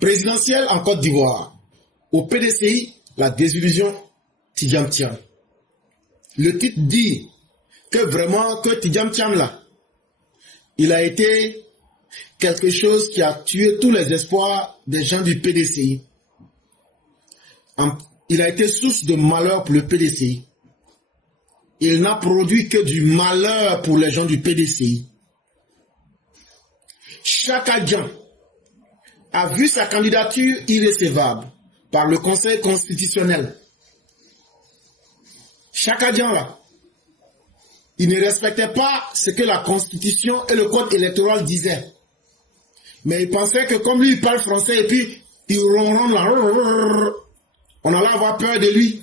Présidentielle en Côte d'Ivoire. Au PDCI, la désillusion Tidjam Thiam. Le titre dit que vraiment, que Tidjam Thiam là, il a été quelque chose qui a tué tous les espoirs des gens du PDCI. Il a été source de malheur pour le PDCI. Il n'a produit que du malheur pour les gens du PDCI. Chaka Dian a vu sa candidature irrécevable par le Conseil constitutionnel. Chaka Dian là, il ne respectait pas ce que la Constitution et le Code électoral disaient. Mais il pensait que comme lui il parle français et puis il ronronne là, on allait avoir peur de lui.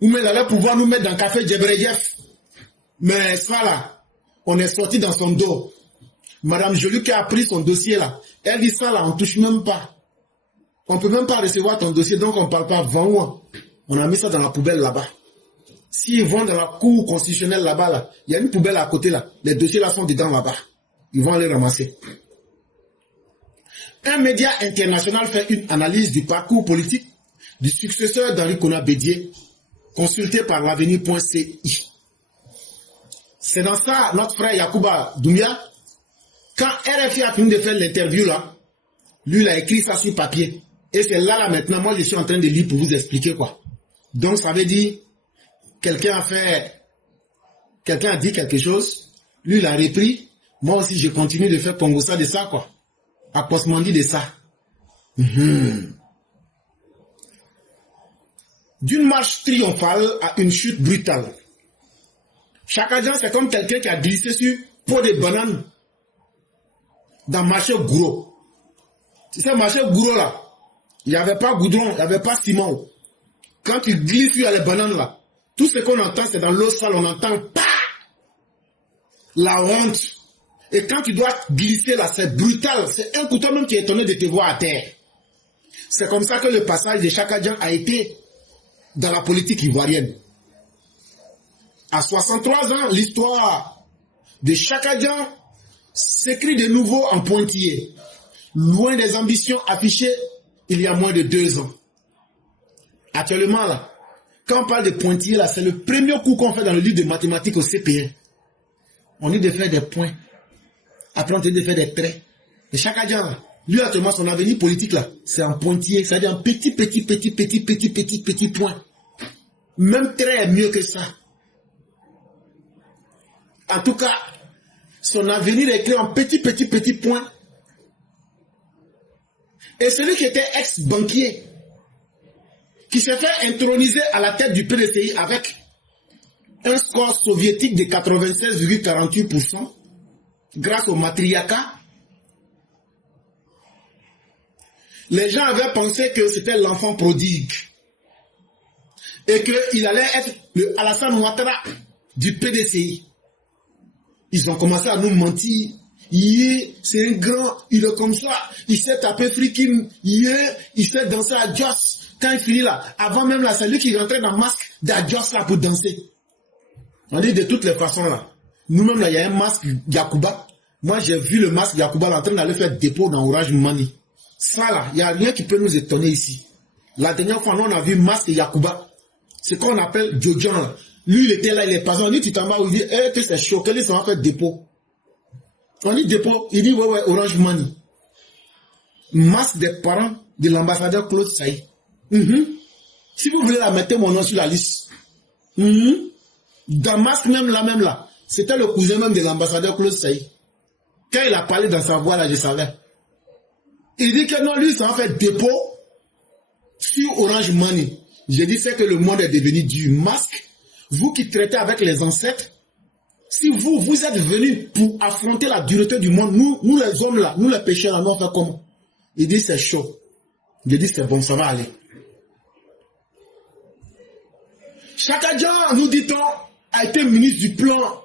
Ou il allait pouvoir nous mettre dans le café Djebredjef. Mais ça là, on est sorti dans son dos. Madame Joly qui a pris son dossier là, elle dit ça là, on ne touche même pas. On ne peut même pas recevoir ton dossier, donc on ne parle pas vent. On a mis ça dans la poubelle là-bas. S'ils vont dans la cour constitutionnelle là-bas, là, il y a une poubelle à côté là. Les dossiers là sont dedans là-bas. Ils vont aller ramasser. Un média international fait une analyse du parcours politique du successeur d'Henri Konan Bédié, consulté par l'avenir.ci. C'est dans ça, notre frère Yacouba Doumbia, quand RFI a fini de faire l'interview là, lui il a écrit ça sur papier. Et c'est là maintenant, moi je suis en train de lire pour vous expliquer quoi. Donc ça veut dire, quelqu'un a dit quelque chose, lui il a repris, moi aussi je continue de faire Pongosa de ça quoi. À Postmandi de ça. D'une marche triomphale à une chute brutale. Chaka Dian, c'est comme quelqu'un qui a glissé sur peau de banane dans le marché Gouro. Tu sais, le marché Gouro là, il n'y avait pas goudron, il n'y avait pas ciment. Quand tu glisses sur les bananes là, tout ce qu'on entend, c'est dans l'eau sale, on entend pas la honte. Et quand tu dois glisser là, c'est brutal. C'est un couteau même qui est étonné de te voir à terre. C'est comme ça que le passage de Chaka Dian a été dans la politique ivoirienne. À 63 ans, l'histoire de Chaka Dian s'écrit de nouveau en pointillé. Loin des ambitions affichées il y a moins de 2 ans. Actuellement là, quand on parle de pointillé là, c'est le premier coup qu'on fait dans le livre de mathématiques au CP1. On dit de faire des points. Après, on dit de faire des traits. Et Chaka Dian, là, lui, actuellement, son avenir politique, là, c'est en pointillé. C'est-à-dire en petit point. Même trait est mieux que ça. En tout cas, son avenir est écrit en petit point. Et celui qui était ex-banquier, qui s'est fait introniser à la tête du PDCI avec un score soviétique de 96,48%, grâce au matriarcat, les gens avaient pensé que c'était l'enfant prodigue et qu'il allait être le Alassane Ouattara du PDCI. Ils ont commencé à nous mentir. C'est un grand, il est comme ça, il s'est tapé frikin, il s'est dansé à Jos. Quand il finit là, avant même là, c'est lui qui rentrait dans le masque d'Adios là pour danser. On dit de toutes les façons là. Nous-mêmes là, il y a un masque Yacouba. Moi j'ai vu le masque Yacouba là, en train d'aller faire dépôt dans Orange Money. Ça là, il n'y a rien qui peut nous étonner ici. La dernière fois, nous on a vu masque Yacouba. C'est qu'on appelle Djodjan là. Lui il était là, il est passé. On dit tu t'en vas, il dit que c'est chaud, que ça va faire dépôt. On dit dépôt, il dit ouais, Orange Money. Masque des parents de l'ambassadeur Claude Saï. Si vous voulez la mettre mon nom sur la liste. Damas même là, c'était le cousin même de l'ambassadeur Claude Saï. Quand il a parlé dans sa voix là, je savais. Il dit que non, lui, ça en fait dépôt sur Orange Money. J'ai dit c'est que le monde est devenu du masque. Vous qui traitez avec les ancêtres, si vous êtes venus pour affronter la dureté du monde, nous les hommes là, nous les pécheurs là, nous on fait comment? Il dit c'est chaud. J'ai dit c'est bon, ça va aller. Chaka Dian, nous dit-on, a été ministre du plan.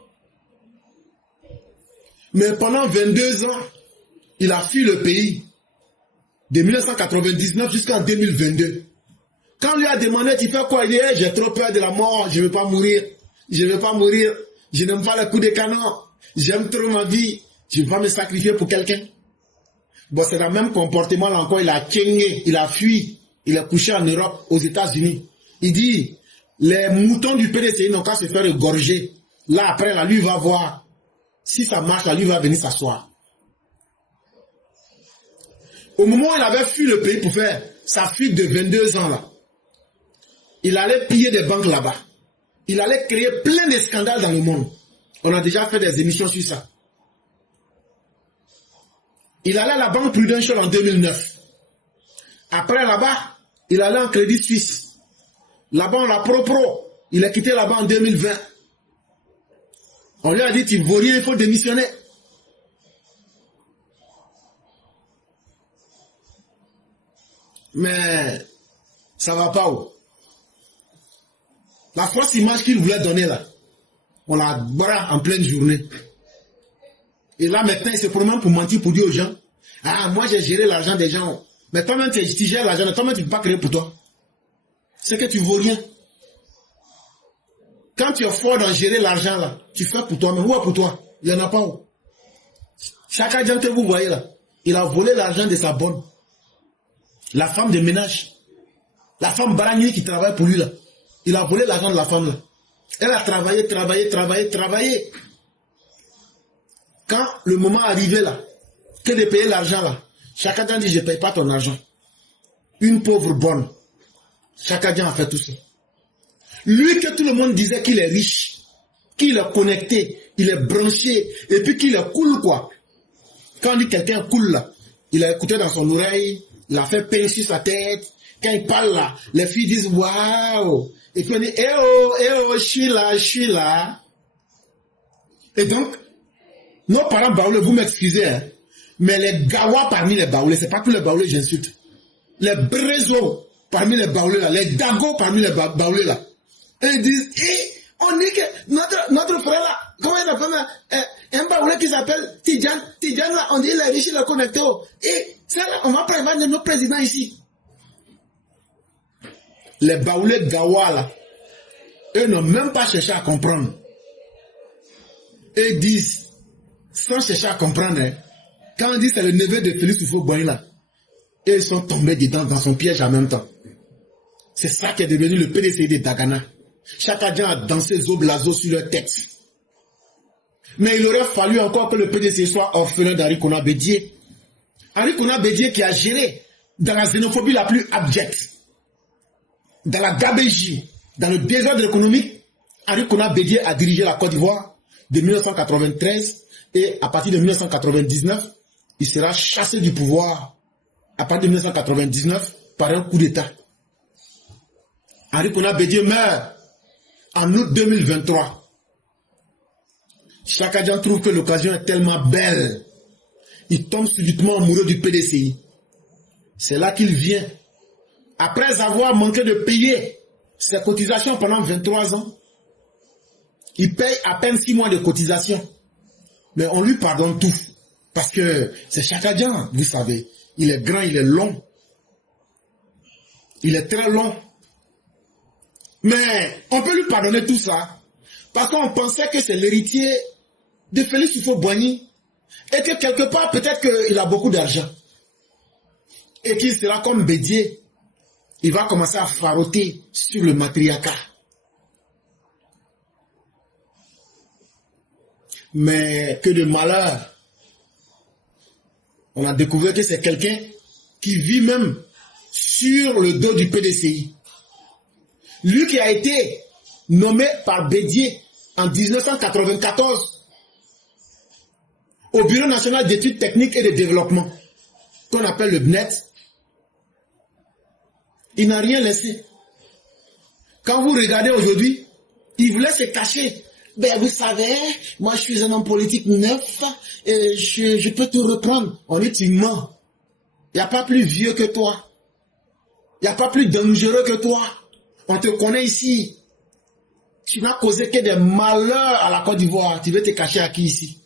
Mais pendant 22 ans, il a fui le pays. De 1999 jusqu'en 2022. Quand on lui a demandé, tu fais quoi? Il dit, j'ai trop peur de la mort, je ne veux pas mourir. Je ne veux pas mourir. Je n'aime pas le coup de canon. J'aime trop ma vie. Je ne vais pas me sacrifier pour quelqu'un. Bon, c'est le même comportement là encore, il a tchéngé, il a fui, il a couché en Europe, aux États-Unis. Il dit, les moutons du PDCI n'ont qu'à se faire égorger. Là, après, là, lui va voir. Si ça marche, là, lui va venir s'asseoir. Au moment où il avait fui le pays pour faire sa fuite de 22 ans, là, il allait piller des banques là-bas. Il allait créer plein de scandales dans le monde. On a déjà fait des émissions sur ça. Il allait à la banque Prudential en 2009. Après là-bas, il allait en Crédit Suisse. Là-bas, on l'a pro. Il a quitté là-bas en 2020. On lui a dit, tu ne vaux rien, il faut démissionner. Mais ça ne va pas où. La fausse image qu'il voulait donner là, on la bras en pleine journée. Et là maintenant, il se promène pour mentir, pour dire aux gens, ah, moi j'ai géré l'argent des gens. Mais toi-même, tu gères l'argent, toi-même, tu ne peux pas créer pour toi. C'est que tu ne vaux rien. Quand tu es fort dans gérer l'argent là, tu fais pour toi, mais où est pour toi? Il n'y en a pas où. Chaque agent que vous voyez là, il a volé l'argent de sa bonne. La femme de ménage. La femme baragnie qui travaille pour lui là. Il a volé l'argent de la femme là. Elle a travaillé. Quand le moment arrivé là, que de payer l'argent là, chaque agent dit je ne paye pas ton argent. Une pauvre bonne. Chaque agent a fait tout ça. Lui que tout le monde disait qu'il est riche, qu'il est connecté, il est branché, et puis qu'il est cool quoi. Quand on dit quelqu'un cool là, il a écouté dans son oreille, il a fait pain sur sa tête. Quand il parle là, les filles disent waouh. Et puis on dit eh oh, je suis là. Et donc, nos parents baoulés, vous m'excusez, hein, mais les gawas parmi les baoulés, c'est pas tous les baoulés j'insulte. Les brezos parmi les baoulés là, les dagos parmi les baoulés là. Et ils disent, on dit que notre frère là, comment il s'appelle là, un baoulé qui s'appelle Tidjan là, on dit il est riche, il est connecté. Et ça là, on va prévoir notre président ici. Les baoulés gawa là, eux n'ont même pas cherché à comprendre. Eux disent, sans chercher à comprendre, hein, quand on dit c'est le neveu de Félix Houphouët-Boigny là, ils sont tombés dedans dans son piège en même temps. C'est ça qui est devenu le PDCI de Dagana. Chaque agent a dansé Zoblazo sur leur tête. Mais il aurait fallu encore que le PDCI soit orphelin d'Henri Konan Bédié. Henri Konan Bédié qui a géré dans la xénophobie la plus abjecte, dans la gabégie, dans le désordre économique. Henri Konan Bédié a dirigé la Côte d'Ivoire de 1993 et à partir de 1999, il sera chassé du pouvoir à partir de 1999 par un coup d'État. Henri Konan Bédié meurt en août 2023. Chaque agent trouve que l'occasion est tellement belle. Il tombe subitement amoureux du PDCI. C'est là qu'il vient. Après avoir manqué de payer ses cotisations pendant 23 ans, il paye à peine 6 mois de cotisation. Mais on lui pardonne tout. Parce que c'est chaque agent, vous savez. Il est grand, il est long. Il est très long. Mais on peut lui pardonner tout ça. Parce qu'on pensait que c'est l'héritier de Félix Houphouët-Boigny. Et que quelque part, peut-être qu'il a beaucoup d'argent. Et qu'il sera comme Bédié. Il va commencer à faroter sur le matriarcat. Mais que de malheur. On a découvert que c'est quelqu'un qui vit même sur le dos du PDCI. Lui qui a été nommé par Bédié en 1994 au Bureau national d'études techniques et de développement, qu'on appelle le BNET, il n'a rien laissé. Quand vous regardez aujourd'hui, il voulait se cacher. Ben vous savez, moi je suis un homme politique neuf, et je peux tout reprendre. On est humain. Il n'y a pas plus vieux que toi. Il n'y a pas plus dangereux que toi. On te connaît ici. Tu n'as causé que des malheurs à la Côte d'Ivoire. Tu veux te cacher à qui ici?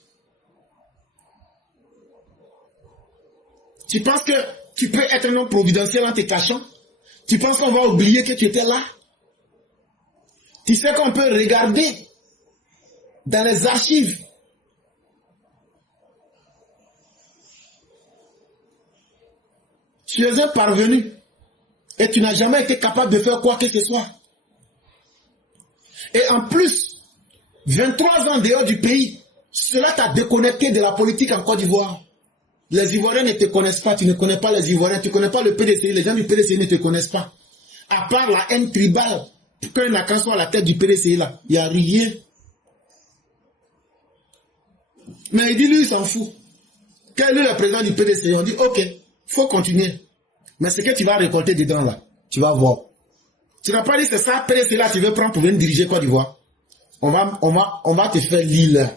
Tu penses que tu peux être un homme providentiel en te cachant? Tu penses qu'on va oublier que tu étais là? Tu sais qu'on peut regarder dans les archives Tu es un parvenu. Et tu n'as jamais été capable de faire quoi que ce soit. Et en plus, 23 ans dehors du pays, cela t'a déconnecté de la politique en Côte d'Ivoire. Les Ivoiriens ne te connaissent pas, tu ne connais pas les Ivoiriens, tu ne connais pas le PDCI, les gens du PDCI ne te connaissent pas. À part la haine tribale, qu'un Akan soit à la tête du PDCI là, il n'y a rien. Mais il dit, lui, il s'en fout. Quand il est le président du PDCI, on dit, ok, il faut continuer. Mais ce que tu vas récolter dedans là, tu vas voir. Tu n'as pas dit c'est ça, PDCI là, tu veux prendre pour venir diriger Côte d'Ivoire. On va te faire l'île.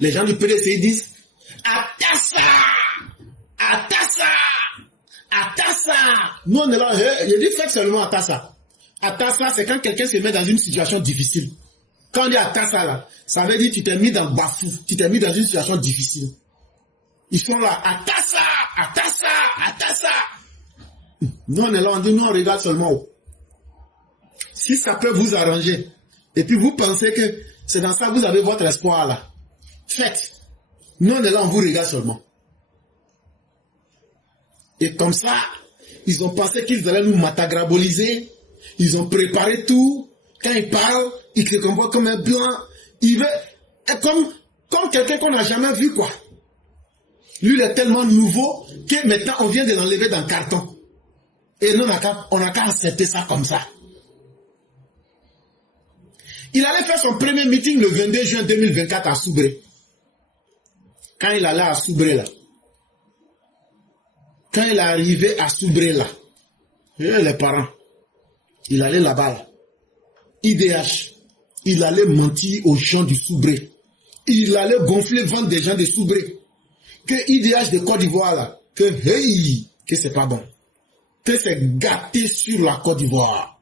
Les gens du PDCI disent, Atassa! Atassa! Atassa! Nous on est là, il dit faites seulement Atassa. Atassa, c'est quand quelqu'un se met dans une situation difficile. Quand on dit Atassa là, ça veut dire que tu t'es mis dans le bafou, tu t'es mis dans une situation difficile. Ils sont là, Atassa! Atassa! Atassa! Nous on est là, on dit, nous on regarde seulement. Si ça peut vous arranger, et puis vous pensez que c'est dans ça que vous avez votre espoir là, faites. Nous on est là, on vous regarde seulement. Et comme ça, ils ont pensé qu'ils allaient nous matagraboliser. Ils ont préparé tout. Quand ils parlent, ils se comportent comme un blanc. Il veut, comme quelqu'un qu'on n'a jamais vu, quoi. Lui, il est tellement nouveau que maintenant, on vient de l'enlever dans le carton. Et nous, on n'a qu'à accepter ça comme ça. Il allait faire son premier meeting le 22 juin 2024 à Soubré. Quand il allait à Soubré, là. Quand il est arrivé à Soubré, là, les parents, il allait là-bas, là. IDH, il allait mentir aux gens du Soubré. Il allait gonfler le ventre des gens de Soubré. Que IDH de Côte d'Ivoire, là, que hey, que c'est pas bon. Que c'est gâté sur la Côte d'Ivoire.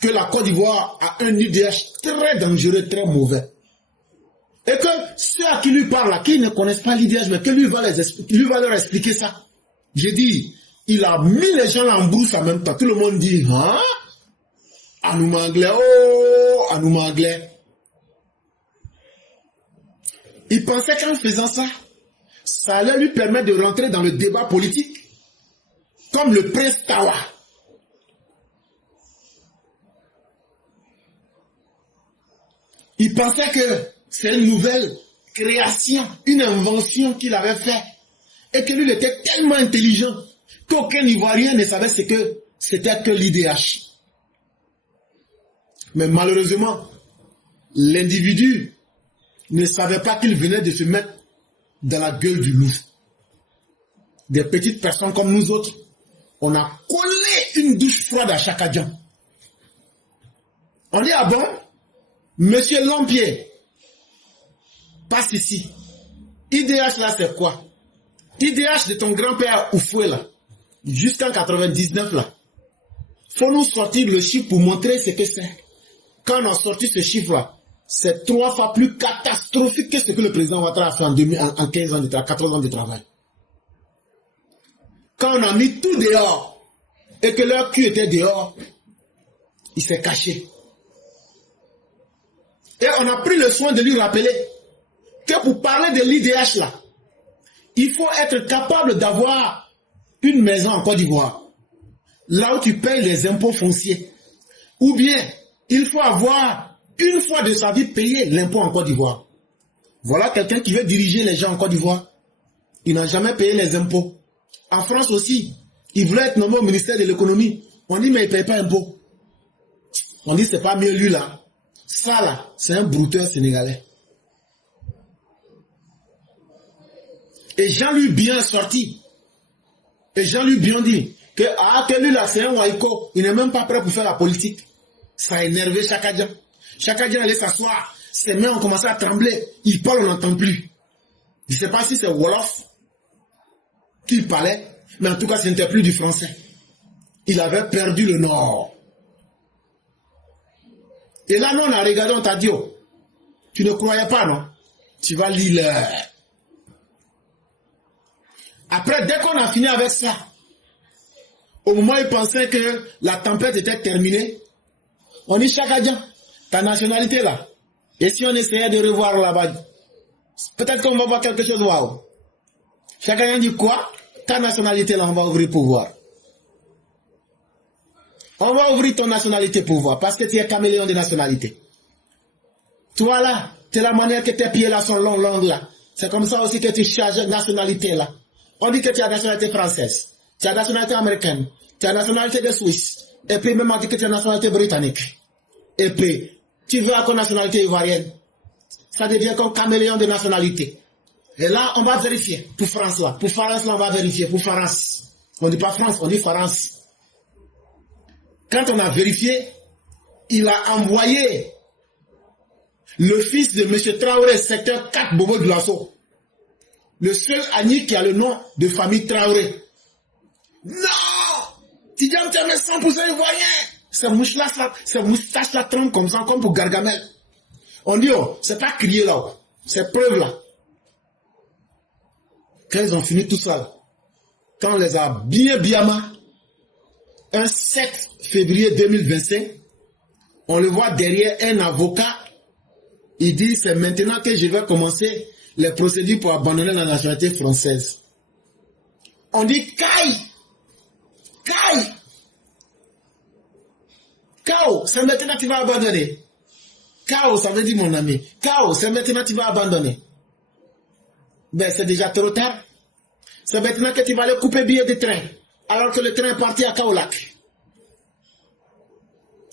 Que la Côte d'Ivoire a un IDH très dangereux, très mauvais. Et que ceux à qui lui parlent, là, qui ne connaissent pas l'IDH, mais que lui va leur expliquer ça. J'ai dit, il a mis les gens en brousse en même temps. Tout le monde dit, hein? Anouma anglais, oh, Anouma anglais. Il pensait qu'en faisant ça, ça allait lui permettre de rentrer dans le débat politique, comme le prince Tawa. Il pensait que c'est une nouvelle création, une invention qu'il avait faite. Et que lui, il était tellement intelligent qu'aucun Ivoirien ne savait ce que c'était que l'IDH. Mais malheureusement, l'individu ne savait pas qu'il venait de se mettre dans la gueule du loup. Des petites personnes comme nous autres, on a collé une douche froide à Chakadjan. On dit, ah bon, monsieur Lompier, passe ici. IDH là, c'est quoi? IDH de ton grand-père Oufoué là, jusqu'en 99 là, faut nous sortir le chiffre pour montrer ce que c'est. Quand on a sorti ce chiffre là, c'est 3 fois plus catastrophique que ce que le président Ouattara a fait en 15 ans de travail, 14 ans de travail. Quand on a mis tout dehors, et que leur cul était dehors, il s'est caché. Et on a pris le soin de lui rappeler que pour parler de l'IDH là, il faut être capable d'avoir une maison en Côte d'Ivoire, là où tu payes les impôts fonciers. Ou bien, il faut avoir, une fois de sa vie, payé l'impôt en Côte d'Ivoire. Voilà quelqu'un qui veut diriger les gens en Côte d'Ivoire. Il n'a jamais payé les impôts. En France aussi, il voulait être nommé au ministère de l'économie. On dit, mais il ne paye pas impôt. On dit, c'est pas mieux lui là. Ça là, c'est un brouteur sénégalais. Et Jean-Louis bien sorti. Et Jean-Louis bien dit que lui là, c'est un waïko. Il n'est même pas prêt pour faire la politique. Ça a énervé Chakadjan. Chakadjan allait s'asseoir. Ses mains ont commencé à trembler. Il parle, on n'entend plus. Je ne sais pas si c'est Wolof qu'il parlait, mais en tout cas, ce n'était plus du français. Il avait perdu le nord. Et là, nous, on a regardé, on t'a dit, oh, tu ne croyais pas, non? Tu vas lire. Après, dès qu'on a fini avec ça, au moment où il pensait que la tempête était terminée, on dit, Chakadjan, ta nationalité là, et si on essayait de revoir là-bas, peut-être qu'on va voir quelque chose, waouh. Chakadjan dit quoi? Ta nationalité, là, on va ouvrir pour voir. On va ouvrir ton nationalité pour voir, parce que tu es caméléon de nationalité. Toi, là, c'est la manière que tes pieds, là, sont longs, là. C'est comme ça aussi que tu charges nationalité, là. On dit que tu as nationalité française, tu as nationalité américaine, tu as nationalité de Suisse, et puis même on dit que tu as nationalité britannique. Et puis, tu veux avoir nationalité ivoirienne. Ça devient comme caméléon de nationalité. Et là, on va vérifier. Pour France, là. Pour France, là, on va vérifier. Pour France. On ne dit pas France, on dit France. Quand on a vérifié, il a envoyé le fils de M. Traoré, secteur 4, Bobo de Lasso. Le seul Agni qui a le nom de famille Traoré. Non! Tidjane Thiam est 100% ivoirien. Ces moustaches-là tremblent comme ça, comme pour Gargamel. On dit, oh, c'est pas crié là, c'est preuve là. Quand ils ont fini tout ça, quand on les a bien un 7 février 2025, on le voit derrière un avocat, il dit, c'est maintenant que je vais commencer les procédures pour abandonner la nationalité française. On dit, caille! Kao, c'est maintenant que tu vas abandonner. Kao, ça veut dire mon ami. Kao, c'est maintenant que tu vas abandonner. Ben, c'est déjà trop tard. C'est maintenant que tu vas aller couper billet de train. Alors que le train est parti à Kaolack.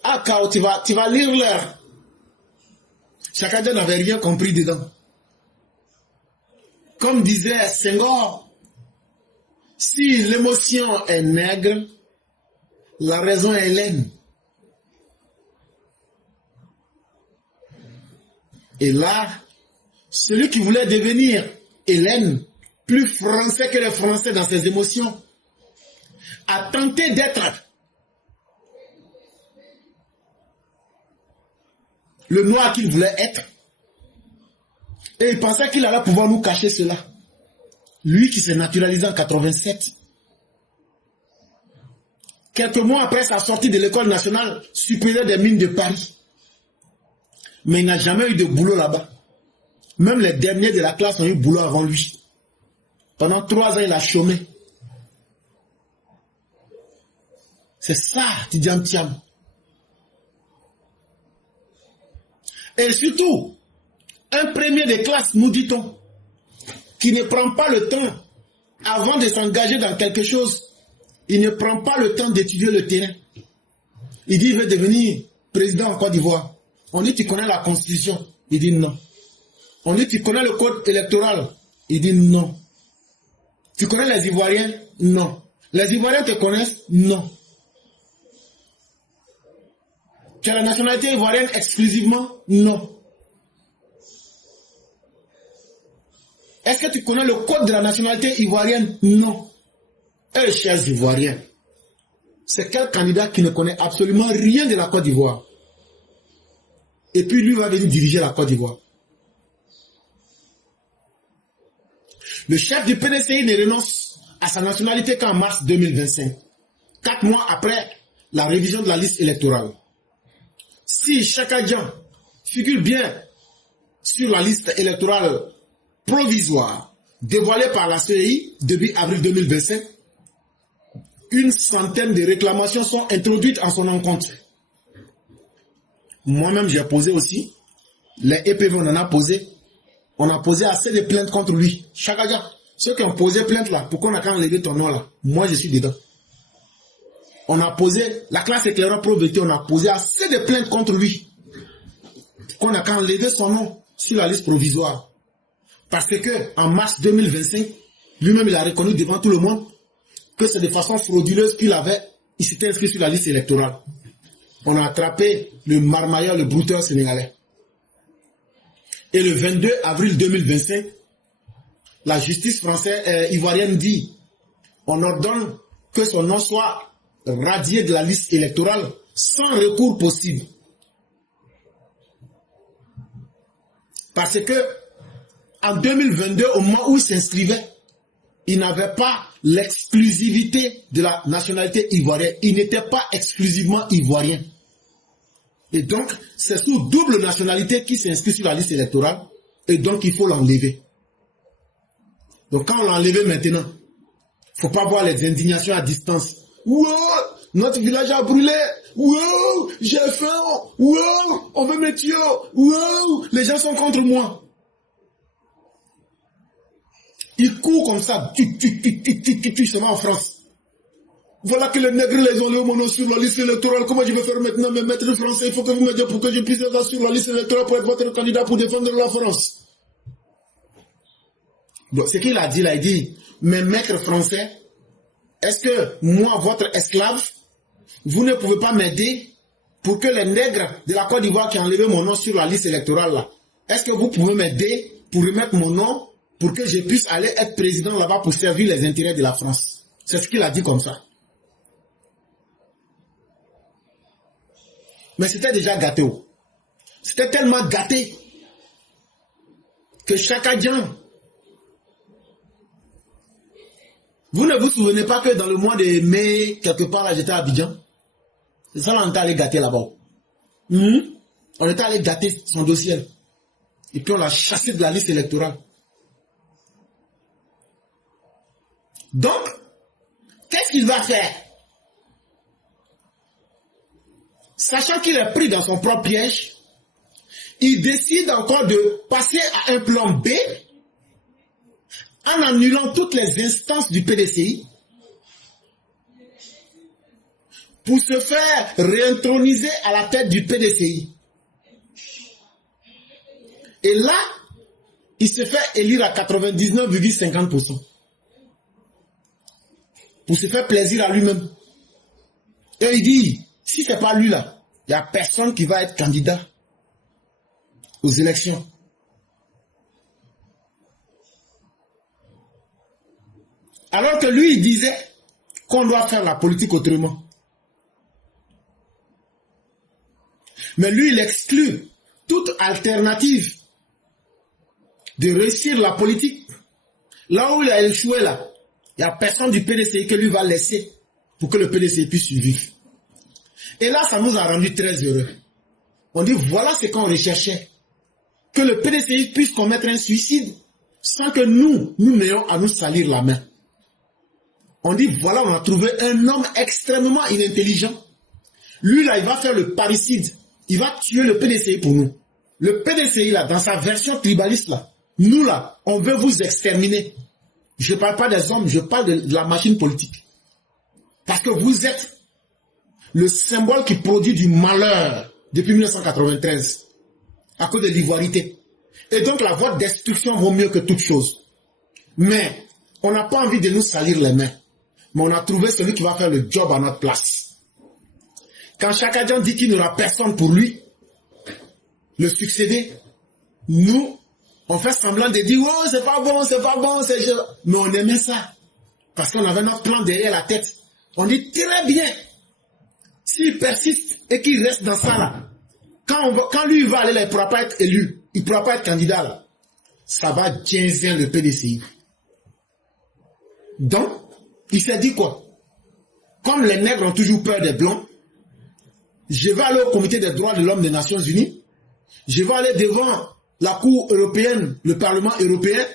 À Kao, tu vas lire l'heure. Chacun n'avait rien compris dedans. Comme disait Senghor, si l'émotion est nègre, la raison est laine. Et là, celui qui voulait devenir Hélène, plus français que les Français dans ses émotions, a tenté d'être le noir qu'il voulait être. Et il pensait qu'il allait pouvoir nous cacher cela. Lui qui s'est naturalisé en 87. Quelques mois après sa sortie de l'école nationale supérieure des mines de Paris. Mais il n'a jamais eu de boulot là-bas. Même les derniers de la classe ont eu boulot avant lui. Pendant 3 ans, il a chômé. C'est ça, Tidjane Thiam. Et surtout, un premier de classe, nous dit-on, qui ne prend pas le temps, avant de s'engager dans quelque chose, il ne prend pas le temps d'étudier le terrain. Il dit, il veut devenir président en Côte d'Ivoire. On dit, tu connais la Constitution? Il dit non. On dit, tu connais le code électoral? Il dit non. Tu connais les Ivoiriens? Non. Les Ivoiriens te connaissent? Non. Tu as la nationalité ivoirienne exclusivement? Non. Est-ce que tu connais le code de la nationalité ivoirienne? Non. Eh, chers Ivoiriens, c'est quel candidat qui ne connaît absolument rien de la Côte d'Ivoire? Et puis lui va venir diriger la Côte d'Ivoire. Le chef du PDCI ne renonce à sa nationalité qu'en mars 2025, 4 mois après la révision de la liste électorale. Si Chaka Dian figure bien sur la liste électorale provisoire dévoilée par la CEI début avril 2025, une centaine de réclamations sont introduites en son encontre. Moi-même, j'ai posé aussi. Les EPV, on en a posé. On a posé assez de plaintes contre lui. Chaka Dian, ceux qui ont posé plainte là, pourquoi on a quand enlevé ton nom là? Moi, je suis dedans. On a posé, la classe éclaireur probité, on a posé assez de plaintes contre lui. Qu'on a quand enlevé son nom sur la liste provisoire. Parce que en mars 2025, lui-même il a reconnu devant tout le monde que c'est de façon frauduleuse il s'était inscrit sur la liste électorale. On a attrapé le marmailleur, le brouteur sénégalais. Et le 22 avril 2025, la justice française ivoirienne dit, on ordonne que son nom soit radié de la liste électorale sans recours possible. Parce que en 2022, au moment où il s'inscrivait, il n'avait pas l'exclusivité de la nationalité ivoirienne. Il n'était pas exclusivement ivoirien. Et donc, c'est sous double nationalité qu'il s'inscrit sur la liste électorale. Et donc, il faut l'enlever. Donc, quand on l'a enlevé maintenant, il Faut pas voir les indignations à distance. Wow, notre village a brûlé. Wow, j'ai faim. Wow, on veut me tuer. Wow, les gens sont contre moi. Ils courent comme ça. Tu seulement en France. Voilà que les nègres les ont mon nom sur la liste électorale. Comment je vais faire maintenant, mes maîtres français? Il faut que vous m'aidiez pour que je puisse être sur la liste électorale pour être votre candidat pour défendre la France. Donc, ce qu'il a dit là, il dit, mes maîtres français, est-ce que moi, votre esclave, vous ne pouvez pas m'aider pour que les nègres de la Côte d'Ivoire qui ont enlevé mon nom sur la liste électorale là, est-ce que vous pouvez m'aider pour remettre mon nom pour que je puisse aller être président là-bas pour servir les intérêts de la France? C'est ce qu'il a dit comme ça. Mais c'était déjà gâté. C'était tellement gâté que Chaka Dian, vous ne vous souvenez pas que dans le mois de mai, quelque part là, j'étais à Abidjan? C'est ça, on était allé gâter là-bas. On était allé gâter son dossier. Et puis on l'a chassé de la liste électorale. Donc, qu'est-ce qu'il va faire? Sachant qu'il est pris dans son propre piège, il décide encore de passer à un plan B en annulant toutes les instances du PDCI pour se faire réintroniser à la tête du PDCI. Et là, il se fait élire à 99,50%. Pour se faire plaisir à lui-même. Et il dit, si ce n'est pas lui là, il n'y a personne qui va être candidat aux élections. Alors que lui, il disait qu'on doit faire la politique autrement. Mais lui, il exclut toute alternative de réussir la politique. Là où il a échoué là, il n'y a personne du PDCI que lui va laisser pour que le PDCI puisse survivre. Et là, ça nous a rendu très heureux. On dit, voilà ce qu'on recherchait. Que le PDCI puisse commettre un suicide sans que nous n'ayons à nous salir la main. On dit, voilà, on a trouvé un homme extrêmement inintelligent. Lui, là, il va faire le parricide. Il va tuer le PDCI pour nous. Le PDCI, là, dans sa version tribaliste, là, nous, là, on veut vous exterminer. Je ne parle pas des hommes, je parle de la machine politique. Parce que vous êtes le symbole qui produit du malheur depuis 1993 à cause de l'ivoirité. Et donc la voie de destruction vaut mieux que toute chose. Mais on n'a pas envie de nous salir les mains. Mais on a trouvé celui qui va faire le job à notre place. Quand Chaka Dian dit qu'il n'y aura personne pour lui, le succéder, nous, on fait semblant de dire, oh, c'est pas bon, c'est... Mais on aimait ça. Parce qu'on avait notre plan derrière la tête. On dit très bien. S'il persiste et qu'il reste dans ça là, quand lui il va aller là, il ne pourra pas être élu, il ne pourra pas être candidat là, ça va ginzer le PDCI. Donc, il s'est dit quoi? Comme les nègres ont toujours peur des blancs, je vais aller au comité des droits de l'homme des Nations Unies, je vais aller devant la Cour européenne, le Parlement européen,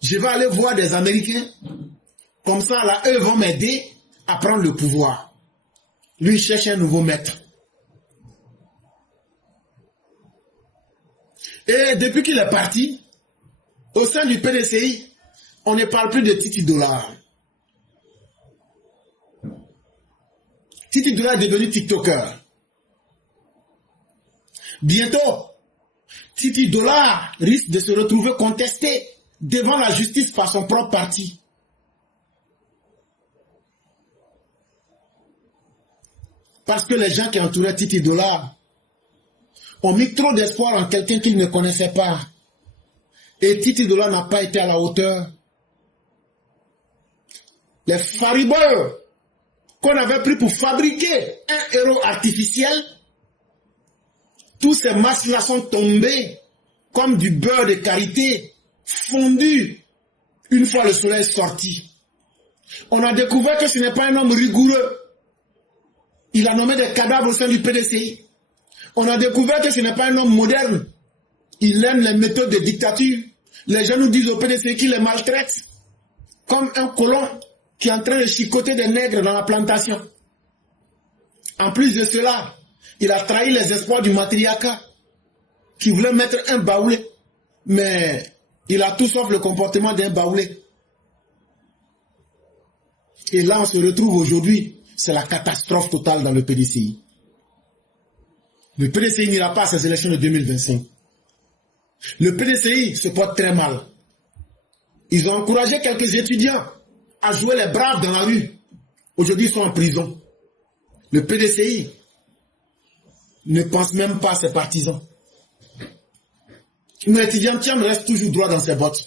je vais aller voir des Américains, comme ça là, eux vont m'aider à prendre le pouvoir. Lui, il cherche un nouveau maître. Et depuis qu'il est parti, au sein du PDCI, on ne parle plus de Titi Dollar. Titi Dollar est devenu TikToker. Bientôt, Titi Dollar risque de se retrouver contesté devant la justice par son propre parti. Parce que les gens qui entouraient Titi Dollar ont mis trop d'espoir en quelqu'un qu'ils ne connaissaient pas. Et Titi Dollar n'a pas été à la hauteur. Les faribeurs qu'on avait pris pour fabriquer un héros artificiel, tous ces masses-là sont tombés comme du beurre de karité, fondu une fois le soleil sorti. On a découvert que ce n'est pas un homme rigoureux. Il a nommé des cadavres au sein du PDCI. On a découvert que ce n'est pas un homme moderne. Il aime les méthodes de dictature. Les gens nous disent au PDCI qu'il les maltraite comme un colon. qui est en train de chicoter des nègres dans la plantation. En plus de cela, il a trahi les espoirs du matriarcat, qui voulait mettre un baoulé. Mais il a tout sauf le comportement d'un baoulé. Et là, on se retrouve aujourd'hui. C'est la catastrophe totale dans le PDCI. Le PDCI n'ira pas à ces élections de 2025. Le PDCI se porte très mal. Ils ont encouragé quelques étudiants à jouer les braves dans la rue. Aujourd'hui, ils sont en prison. Le PDCI ne pense même pas à ses partisans. Mais l'étudiant Thiam reste toujours droit dans ses bottes.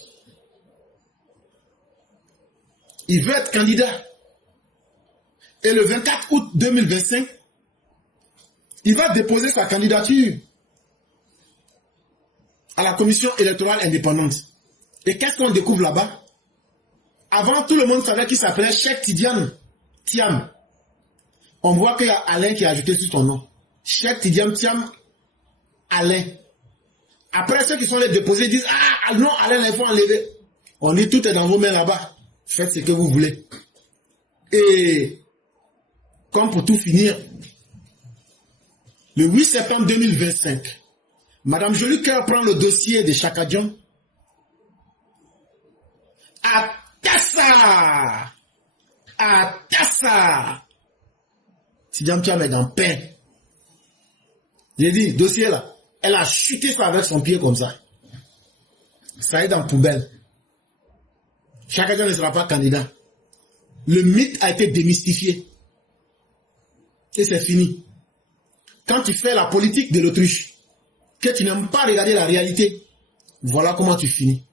Il veut être candidat. Et le 24 août 2025, il va déposer sa candidature à la commission électorale indépendante. Et qu'est-ce qu'on découvre là-bas? Avant, tout le monde savait qu'il s'appelait Cheikh Tidiane Thiam. On voit qu'il y a Alain qui a ajouté sur son nom. Cheikh Tidiane Thiam Alain. Après, ceux qui sont les déposés disent, ah non, Alain, il faut enlever. On dit, tout est dans vos mains là-bas. Faites ce que vous voulez. Et comme pour tout finir, le 8 septembre 2025, Madame Jolie Cœur prend le dossier de Chaka Diom à Tassa. À Tassa. Tidiane Thiam est dans pain. J'ai dit, dossier là, elle a chuté ça avec son pied comme ça. Ça est dans la poubelle. Chaka Diom ne sera pas candidat. Le mythe a été démystifié. Et c'est fini. Quand tu fais la politique de l'autruche, que tu n'aimes pas regarder la réalité, voilà comment tu finis.